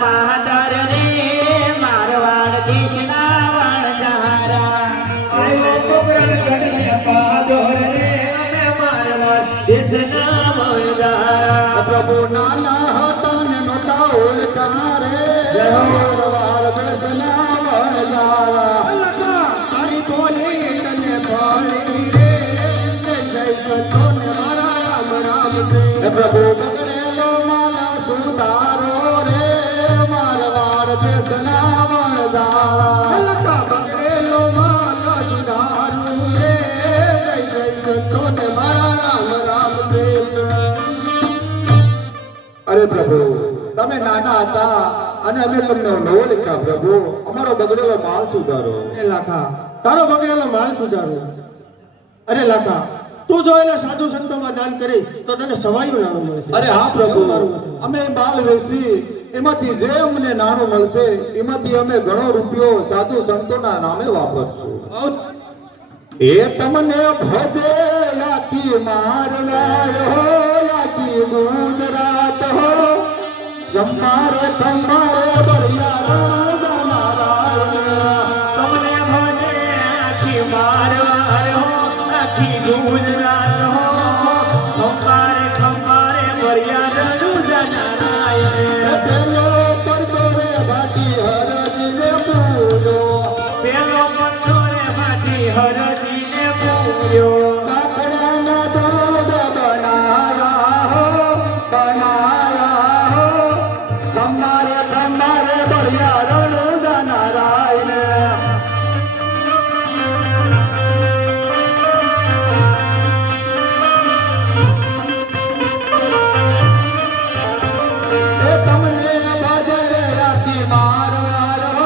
પાદર રે મારવાડ દેશના વણજારા આવ્યો કોકરણગઢ પાદર રે અમે મારવાડ દેશના વણજારા પ્રભુ નાના હતા ને નોટા ઓળખા રે મારવાડ દેશના વણજારા તારી બોલી તને ભળી રે જય સતો ને મારા રામ રામ રે પ્રભુ બગડેલો મારા સુધારો રે મારવાડ દેશના વણજારા બગડેલો મારા સુધારો રે જય સતો ને મારા રામ રામ રે અરે પ્રભુ તમે નાના હતા અને અમે તમને ઓળખ્યા પ્રભુ અમારો બગડેલો માલ સુધારો એ લાખા તારો બગડેલો માલ સુધારો અરે લાખા તું જો એના સાધુ સંતોમાં દાન કરીશ તો તને સવાયું નાનું મળશે અરે હા પ્રભુ અમે માલ વેચી એમાંથી જે અમને નાણું મળશે એમાંથી અમે ઘણો રૂપિયો સાધુ સંતોના નામે વાપરશું એ તમને ભજે લાખી મારવાડ હો લાખી ગુજરાત હો ગંભારે ખંભારે બળિયા તમને મને આખી મારવાડ હો આખી ગુજરાત હો ખંભારે ખંભારે ભર્યા રણુ જનારાય પેલો પડતો રે ભાટી હરજીને પૂજો પેલો પંથો રે માટી હરજીને પૂર્યો કાકડાના દૂધ બનાયા હો બનાયા હો ગંભારે ગંભારે બળિયા રણુ જનારાય